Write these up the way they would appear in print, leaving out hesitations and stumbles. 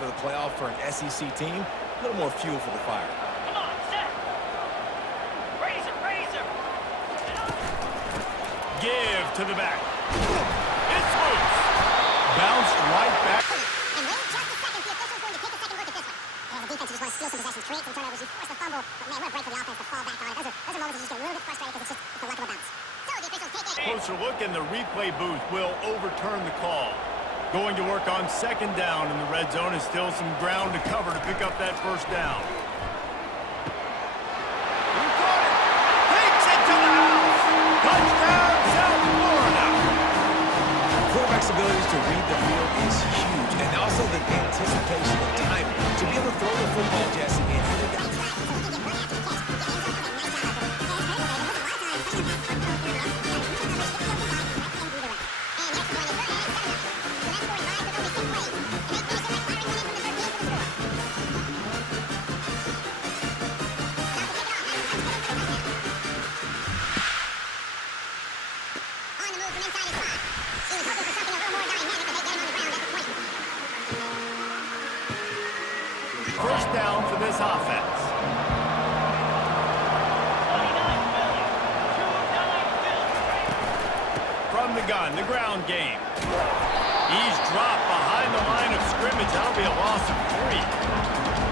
out of the playoff for an SEC team, a little more fuel for the fire. Come on, set. Razor, razor. Give to the back. It's loose. Bounced right back. And wait just a second. The official's going to take a second look at this one. The defense just wants to steal some possessions, create some turnovers. You force the fumble. But, man, what a break for the offense to fall back on it. Those are moments you just get a little bit frustrated because it's the luck of a bounce. So the officials take it. Closer look, and the replay booth will overturn the call. Going to work on second down in the red zone, is still some ground to cover to pick up that first down. Who caught it? Takes it to the house. Touchdown, South Florida. Quarterback's abilities to read the field is huge, and also the anticipation and timing to be able to throw the football, Jesse, and hit it down. First down for this offense. 29 Philly. 2-9 Philly. From the gun, the ground game. He's dropped behind the line of scrimmage. That'll be a loss of 3.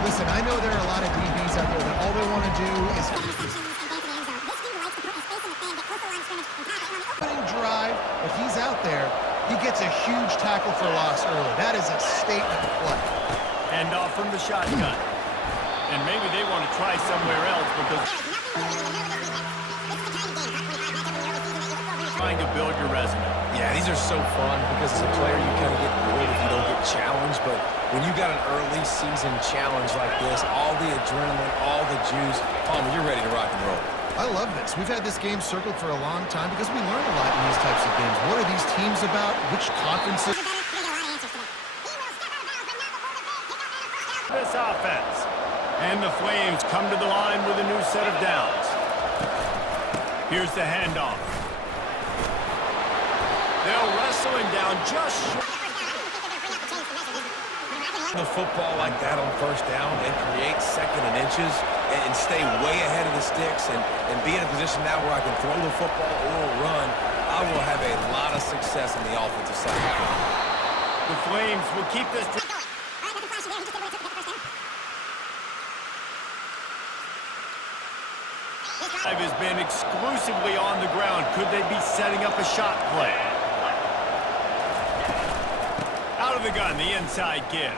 Listen, I know there are a lot of DBs out there that all they want to do is opening drive. If he's out there, he gets a huge tackle for loss early. That is a statement play. Hand off from the shotgun. And maybe they want to try somewhere else because trying to build your resume. Yeah, these are so fun because as a player you kind of get bored if you don't get challenged, but when you got an early season challenge like this, all the adrenaline, all the juice, Palmer, you're ready to rock and roll. I love this. We've had this game circled for a long time because we learn a lot in these types of games. What are these teams about? Which conferences? This offense. And the Flames come to the line with a new set of downs. Here's the handoff. They'll wrestle him down just short. The football like that on first down and create second and inches and stay way ahead of the sticks and be in a position now where I can throw the football or run, I will have a lot of success on the offensive side of the football. The Flames will keep this. Drive has been exclusively on the ground. Could they be setting up a shot play? Out of the gun, the inside give.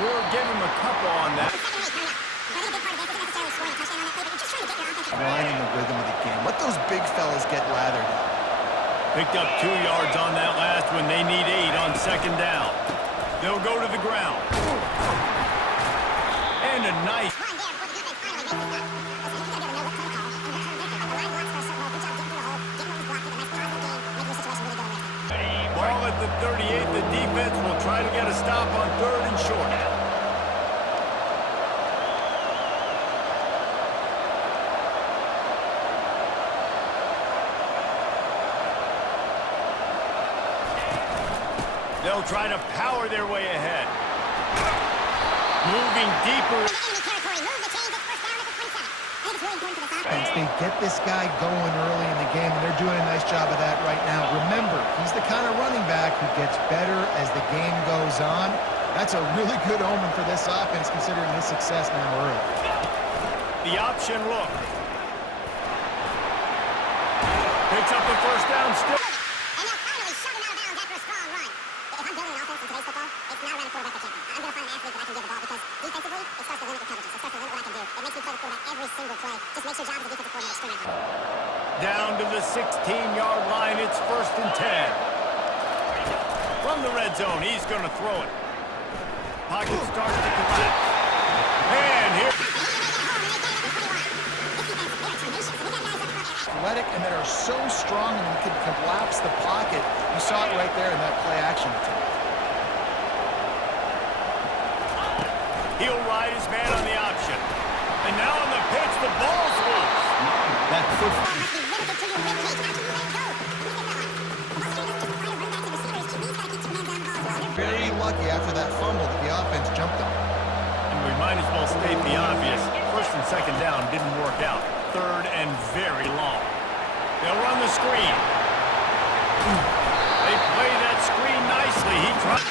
We'll give him a couple on that. Line in the rhythm of the game. Let those big fellas get lathered. Picked up 2 yards on that last one. They need 8 on second down. They'll go to the ground. And a nice. Ball at the 38. The defense will try to get a stop on 3rd and short. They'll try to power their way ahead. Moving deeper. They get this guy going early in the game, and they're doing a nice job of that right now. Remember, he's the kind of running back who gets better as the game goes on. That's a really good omen for this offense, considering his success now early. The option look. Picks up the first down still. And they'll finally shut him out of bounds after a strong run. If I'm building an offense in today's football, it's not around a quarterback that can't. I'm going to find an athlete that I can give the ball because defensively, it starts to limit the coverages. It starts to limit what I can do. It makes me play the quarterback every single play. Just makes your job as a defensive coordinator extremely hard. Down to the 16-yard line. It's 1st and 10. From the red zone, he's going to throw it. Pocket starts to collapse. And here. Athletic and that are so strong and can collapse the pocket. You saw it right there in that play action attempt. He'll ride his man on the option. And now on the pitch, the ball's loose. That football. Very lucky after that fumble that the offense jumped them. And we might as well state the obvious. First and second down didn't work out. Third and very long. They'll run the screen. They play that screen nicely. He tried.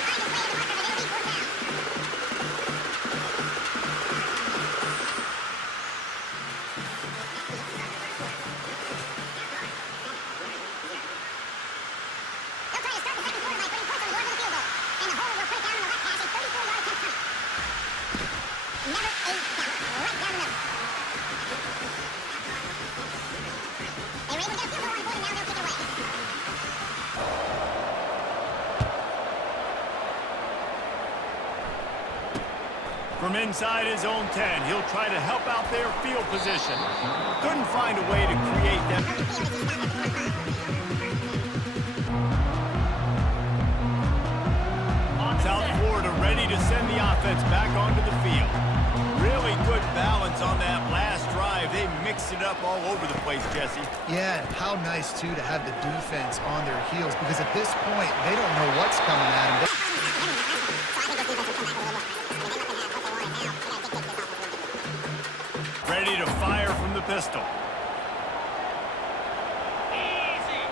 From inside his own 10, he'll try to help out their field position. Couldn't find a way to create them. South Florida ready to send the offense back onto the field. Really good balance on that last drive. They mixed it up all over the place, Jesse. Yeah, and how nice, too, to have the defense on their heels, because at this point, they don't know what's coming at them. Ready to fire from the pistol. Easy.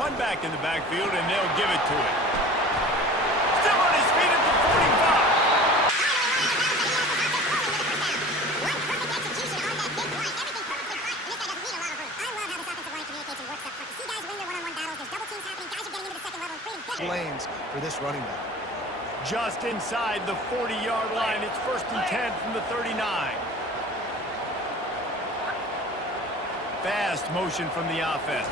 One back in the backfield, and they'll give it to him. Still on his feet at the 45. Lanes for this running back. Just inside the 40-yard line. It's first and 10 from the 39. Fast motion from the offense.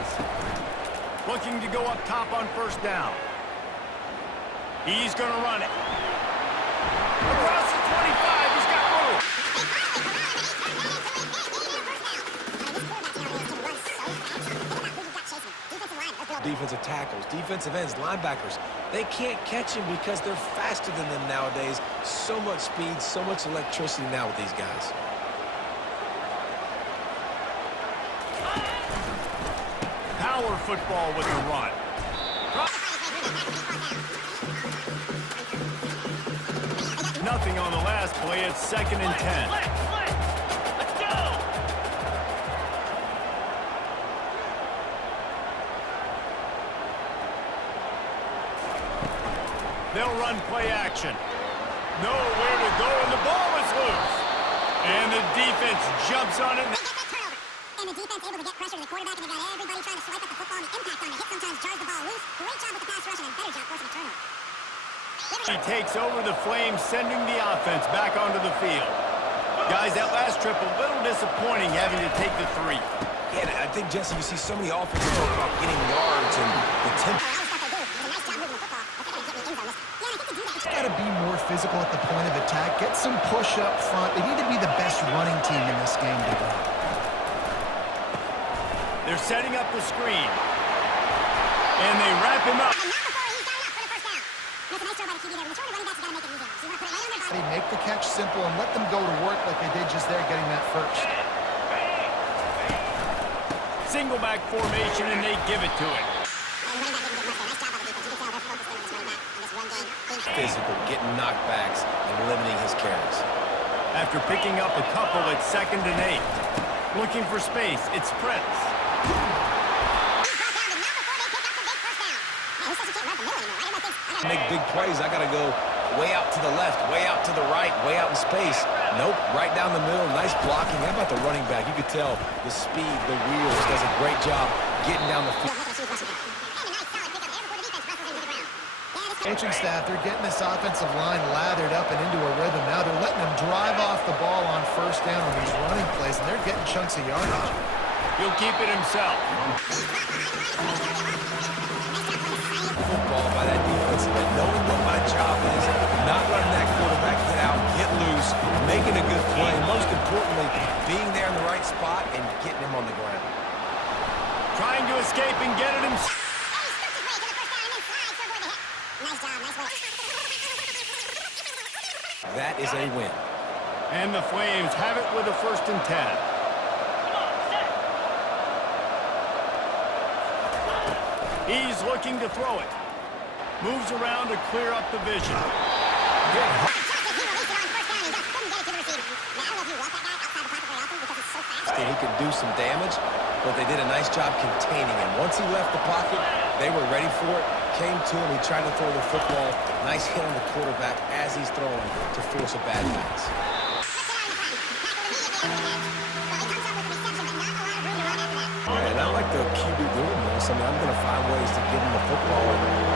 Looking to go up top on first down. He's going to run it. Across the 25. He's got room. Defensive tackles, defensive ends, linebackers, they can't catch him because they're faster than them nowadays. So much speed, so much electricity now with these guys. Power football with the run. Nothing on the last play. It's second and 10. Let's go. They'll run play action. Nowhere to go, and the ball is loose. And the defense jumps on it. And the defense able to get pressure to the quarterback, and they got everybody trying to swipe at the football, and the impact on the hit sometimes jars the ball loose. Great job with the pass rush, and a better job forcing a turnover. He takes over the Flames, sending the offense back onto the field. Guys, that last trip, a little disappointing having to take the 3. Yeah, I think, Jesse, you see so many offenses talk about getting yards and the tempo. Got to be more physical at the point of attack. Get some push up front. They need to be the best running team in this game today. They're setting up the screen. And they wrap him up. They make the catch simple and let them go to work like they did just there, getting that first. Single back formation, and they give it to him. Physical, getting knockbacks and limiting his carries. After picking up a couple, it's second and 8. Looking for space, it's Prince. Make big plays, I got to go way out to the left, way out to the right, way out in space. Nope, right down the middle, nice blocking. How about the running back? You could tell the speed, the wheels, does a great job getting down the field. Coaching staff, they're getting this offensive line lathered up and into a rhythm. Now they're letting them drive off the ball on first down on these running plays, and they're getting chunks of yardage. He'll keep it himself. Football by that defensive end, knowing what my job is, not letting that quarterback get out, get loose, making a good play, and most importantly, being there in the right spot and getting him on the ground. Trying to escape and get it himself. That is a win. And the Flames have it with a first and 10. Come on, set. He's looking to throw it. Moves around to clear up the vision. He could do some damage, but they did a nice job containing him. Once he left the pocket, they were ready for it. Came to him, he tried to throw the football. Nice hit on the quarterback as he's throwing to force a bad pass. And I like the QB doing this. I mean, I'm going to find ways to give him the football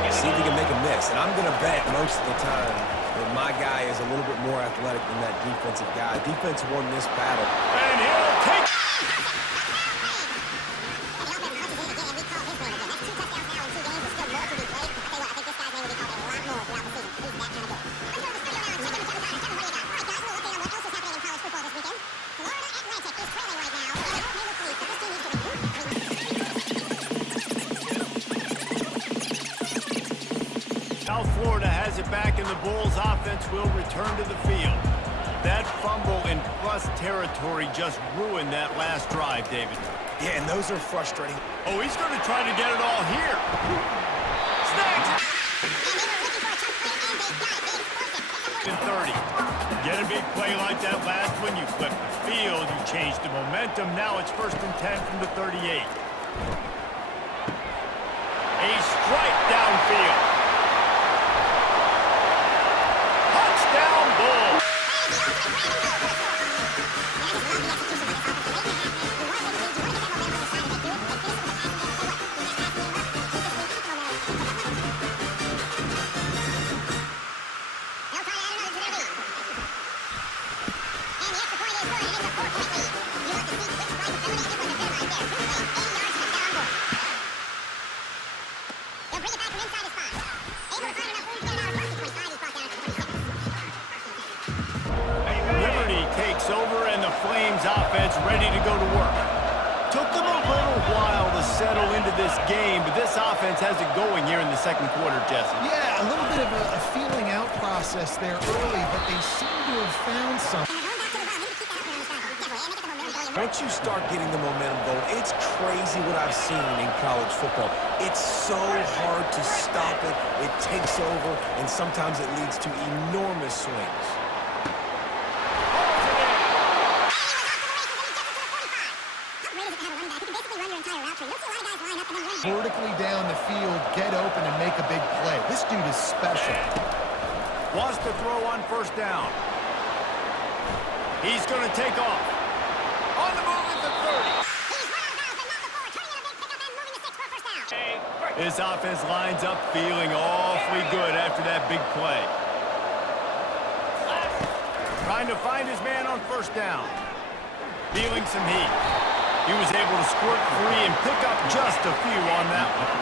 and see if he can make a miss. And I'm going to bet most of the time that my guy is a little bit more athletic than that defensive guy. Defense won this battle. And he'll take... South Florida has it back, and the Bulls offense will return to the field. That fumble in plus territory just ruined that last drive, David. Yeah, and those are frustrating. Oh, he's going to try to get it all here. Snags it. In 30. Get a big play like that last one, you flip the field, you change the momentum. Now it's 1st and 10 from the 38. A strike downfield. Touchdown, Bulls. Liberty takes over, and the Flames offense ready to go to work. Took them a little while to settle into this game, but this offense has it going here in the second quarter, Jesse. Yeah, a little bit of a feeling out process there early, but they seem to have found something. Once you start getting the momentum going, it's crazy what I've seen in college football. It's so hard to stop it. It takes over, and sometimes it leads to enormous swings. Vertically down the field, get open, and make a big play. This dude is special. Wants to throw on 1st down. He's going to take off. On the move at the 30. This offense lines up feeling awfully good after that big play. Trying to find his man on 1st down. Feeling some heat. He was able to squirt free and pick up just a few on that one.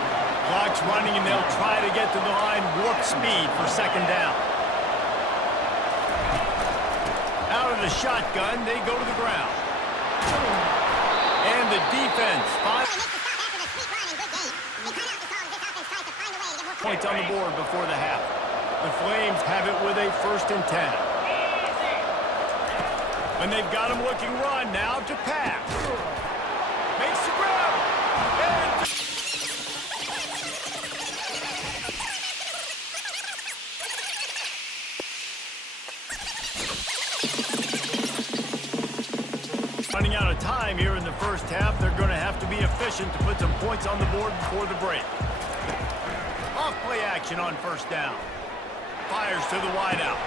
Clock's running, and they'll try to get to the line warp speed for 2nd down. Out of the shotgun, they go to the ground. And the defense points on the board before the half. The Flames have it with a 1st and 10. And they've got him looking run now to pass. Makes the grab. And running out of time here in the 1st half. They're going to have to be efficient to put some points on the board before the break. Off play action on 1st down. Fires to the wideout.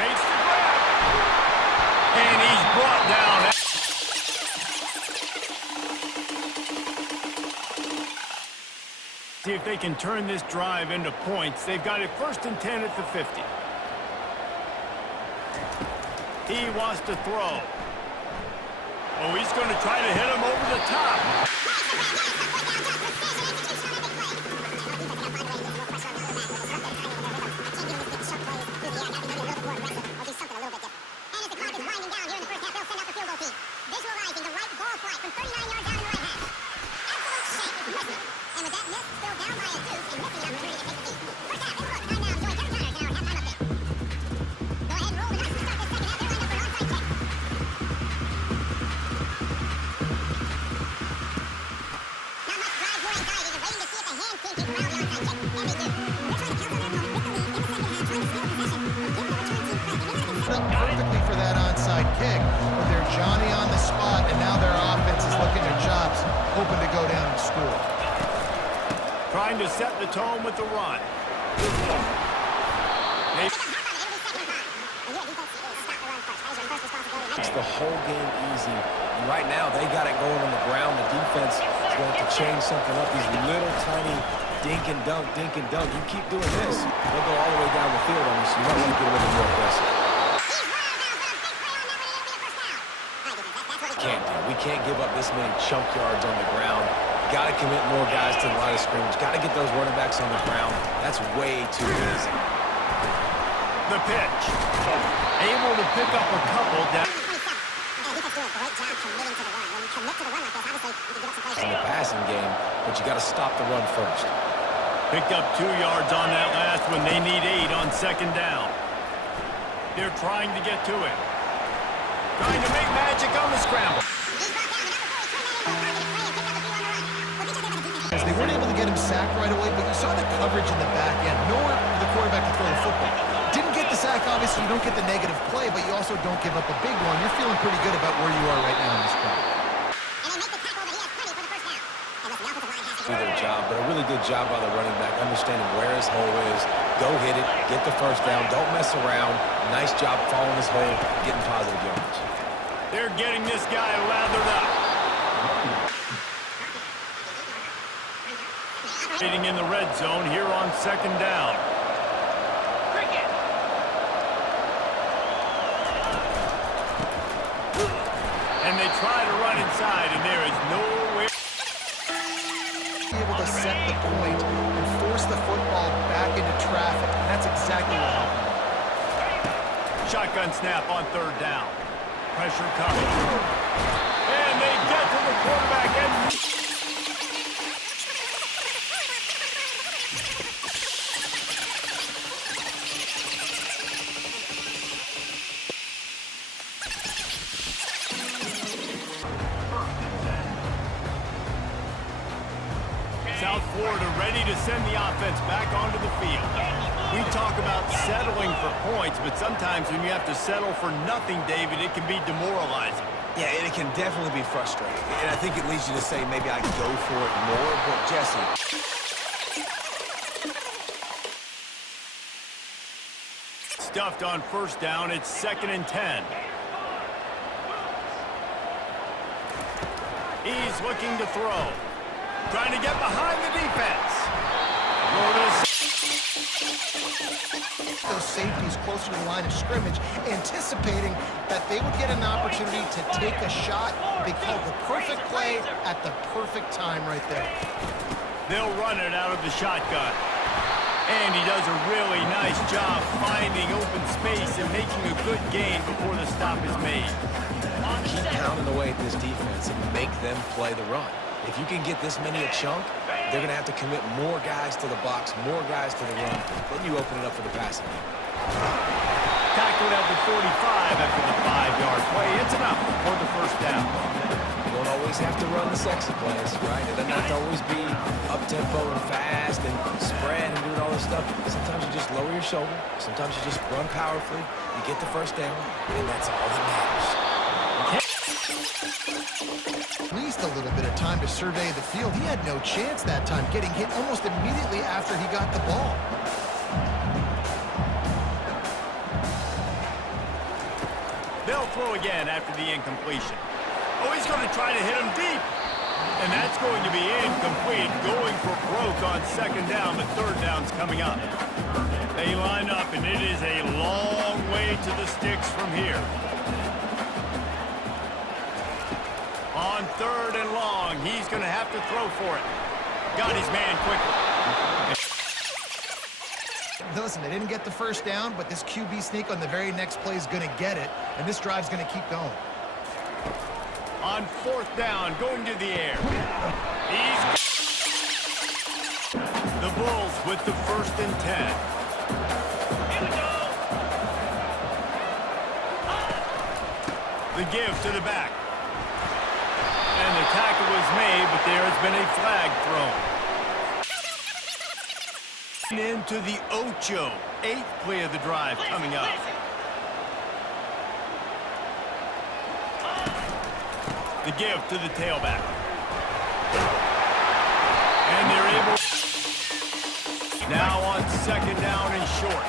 Makes the grab. And he's brought down. See if they can turn this drive into points. They've got it 1st and 10 at the 50. He wants to throw. Oh, he's going to try to hit him over the top. four. Trying to set the tone with the run. Makes the whole game easy. And right now, they got it going on the ground. The defense is going to have to change something up. These little tiny dink and dunk, dink and dunk. You keep doing this, they'll go all the way down the field on you, so you might want to get a little bit more aggressive. We can't give up this many chunk yards on the ground. Got to commit more guys to the line of scrimmage. Got to get those running backs on the ground. That's way too easy. The pitch. Able to pick up a couple down. In the passing game, but you got to stop the run first. Picked up 2 yards on that last one. They need 8 on second down. They're trying to get to it. Trying to make magic on the scramble. They weren't able to get him sacked right away, but you saw the coverage in the back end. Nowhere for the quarterback to throw the football. Didn't get the sack, obviously. You don't get the negative play, but you also don't give up a big one. You're feeling pretty good about where you are right now in this play. Do their job, but a really good job by the running back, understanding where his hole is. Go hit it, get the first down, don't mess around. Nice job following his hole, getting positive yards. They're getting this guy lathered up. Sitting in the red zone here on second down. Cricket. And they try to run inside, and there is nowhere. Be able to set the point and force the football back into traffic. And that's exactly what happened. Shotgun snap on third down. Pressure coming. And they get to the quarterback and... South Florida ready to send the offense back onto the field. We talk about settling for points, but sometimes when you have to settle for nothing, David, it can be demoralizing. Yeah, and it can definitely be frustrating. And I think it leads you to say maybe I can go for it more, but Jesse. Stuffed on first down, it's 2nd and 10. He's looking to throw. Trying to get behind the defense. Those safeties closer to the line of scrimmage, anticipating that they would get an opportunity to take a shot. They called the perfect play at the perfect time right there. They'll run it out of the shotgun. And he does a really nice job finding open space and making a good gain before the stop is made. Keep pounding away at this defense and make them play the run. If you can get this many a chunk, they're going to have to commit more guys to the box, more guys to the run. Then you open it up for the passing game. Tackled at the 45 after the 5-yard play. It's enough for the first down. You don't always have to run the sexy plays, right? It doesn't have to always be up-tempo and fast and spread and doing all this stuff. Sometimes you just lower your shoulder. Sometimes you just run powerfully. You get the first down, and that's all that matters. At least a little bit of time to survey the field. He had no chance that time, getting hit almost immediately after he got the ball. They'll throw again after the incompletion. Oh, he's going to try to hit him deep. And that's going to be incomplete. Going for broke on second down, but third down's coming up. They line up, and it is a long way to the sticks from here. On third and long, he's going to have to throw for it. Got his man quickly. Listen, they didn't get the first down, but this QB sneak on the very next play is going to get it, and this drive's going to keep going. On fourth down, going to the air. The Bulls with the 1st and 10. Here we go. The give to the back. And the tackle was made, but there has been a flag thrown. Into the Ocho. 8th play of the drive coming up. The give to the tailback. And they're able... Now on second down and short.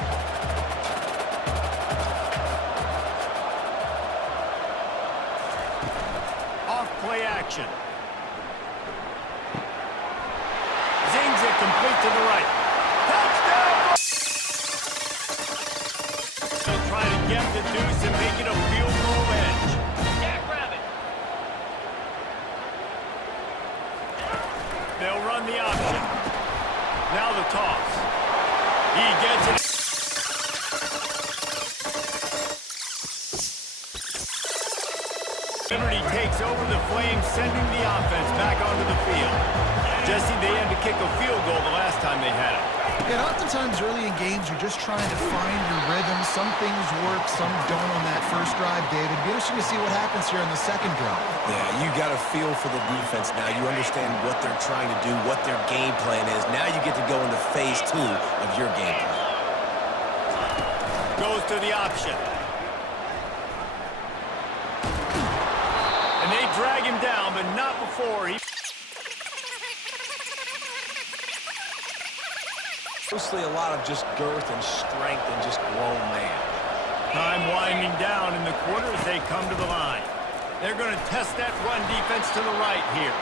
Off play action. Zings it complete to the right. Touchdown! They'll try to get the deuce and make it a field goal edge. Jackrabbit. They'll run the option. Now the toss. He gets it. Liberty takes over the Flames, sending the offense back onto the field. Jesse, they had to kick a field goal the last time they had it. And oftentimes early in games, you're just trying to find your rhythm. Some things work, some don't on that first drive, David. Be interesting to see what happens here in the second drive. Yeah, you got a feel for the defense now. You understand what they're trying to do, what their game plan is. Now you get to go into phase 2 of your game plan. Goes to the option. And they drag him down, but not before he... Mostly a lot of just girth and strength and just grown man. Time winding down in the quarter as they come to the line. They're going to test that run defense to the right here.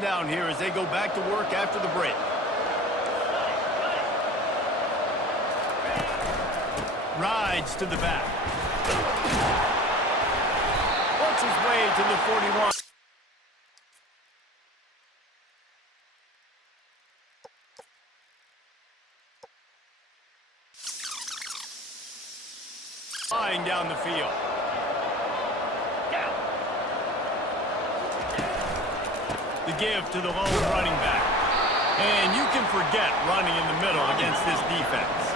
Down here as they go back to work after the break. Rides to the back. Works his way to the 41. Flying down the field. The give to the lone running back. And you can forget running in the middle against this defense.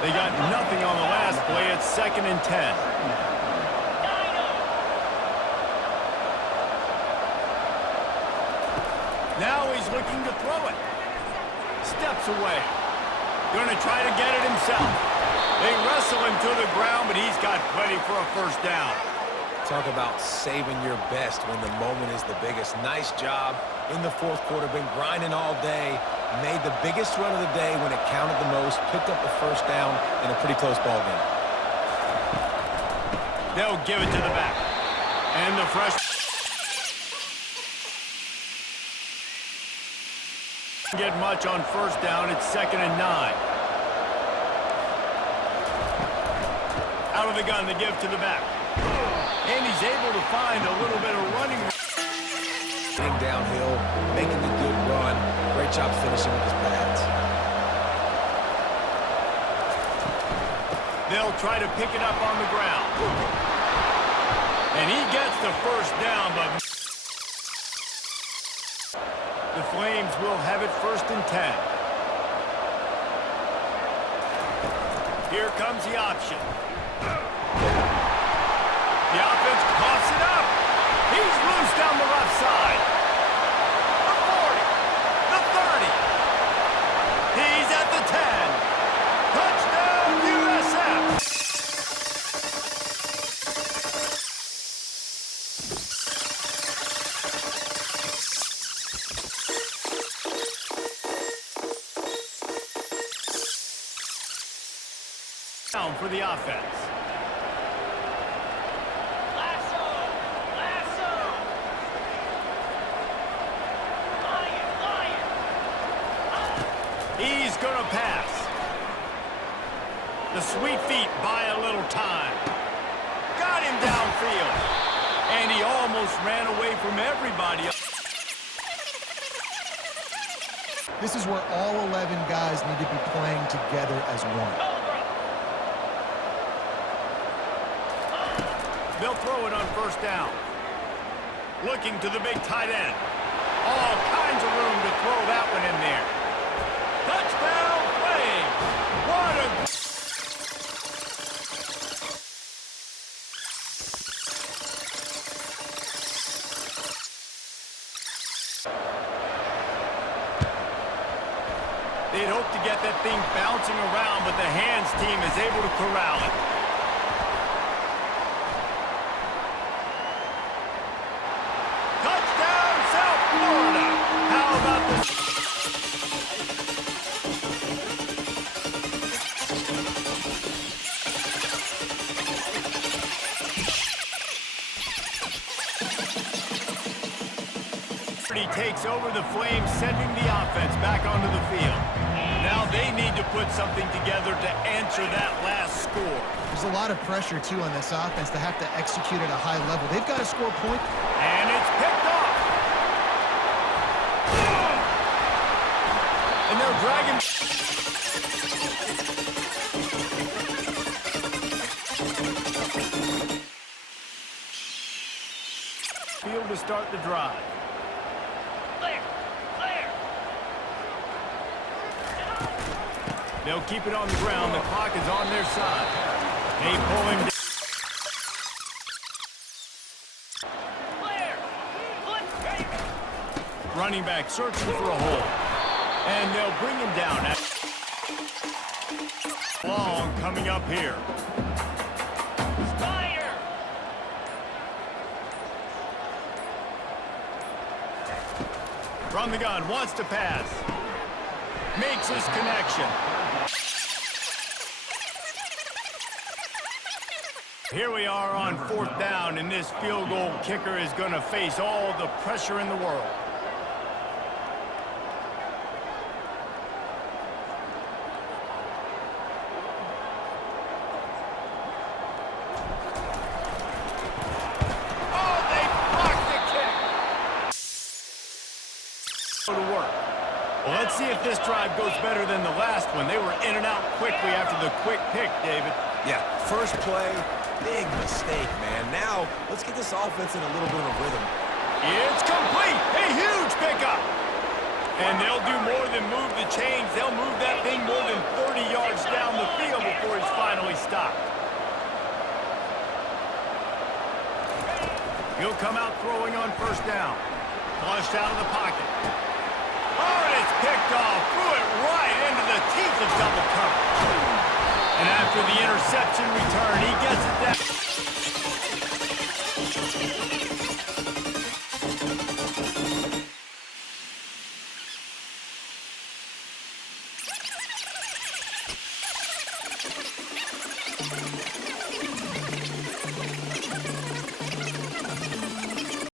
They got nothing on the last play. It's 2nd and 10. Now he's looking to throw it. Steps away. Going to try to get it himself. They wrestle him to the ground, but he's got plenty for a first down. Talk about saving your best when the moment is the biggest. Nice job in the fourth quarter. Been grinding all day. Made the biggest run of the day when it counted the most. Picked up the first down in a pretty close ball game. They'll give it to the back. And the fresh... Get much on first down. It's 2nd and 9. Out of the gun, the give to the back. And he's able to find a little bit of running. Getting downhill, making the good run. Great job finishing with his pads. They'll try to pick it up on the ground. And he gets the first down, but the Flames will have it 1st and 10. Here comes the option. The offense coughs it up. He's loose down the left side. The 40. The 30. He's at the 10. Touchdown, USF. Down for the offense. He's going to pass. The sweet feet buy a little time. Got him downfield. And he almost ran away from everybody. This is where all 11 guys need to be playing together as one. They'll throw it on first down. Looking to the big tight end. All kinds of room to throw that one in there. Touchdown, Flames! What a... They'd hoped to get that thing bouncing around, but the hands team is able to corral it. Security takes over the Flames, sending the offense back onto the field. Now they need to put something together to answer that last score. There's a lot of pressure, too, on this offense to have to execute at a high level. They've got to score points. And it's picked off. And they're dragging. Field to start the drive. Clear. Clear. They'll keep it on the ground. The clock is on their side. They pull him down. Clear. Flip. Ready. Running back searching for a hole. And they'll bring him down. Long coming up here. Spider. From the gun, wants to pass. Makes his connection. Here we are on 4th down, and this field goal kicker is going to face all the pressure in the world. Oh, they blocked the kick. Go to work. Well, let's see if this drive goes better than the last one. They were in and out quickly after the quick pick, David. Yeah, first play, big mistake, man. Now, let's get this offense in a little bit of a rhythm. It's complete. A huge pickup. And they'll do more than move the chains. They'll move that thing more than 30 yards down the field before he's finally stopped. He'll come out throwing on 1st down. Flushed out of the pocket. Oh, and it's picked off. Threw it right into the teeth of double coverage. And after the interception return, he gets it down.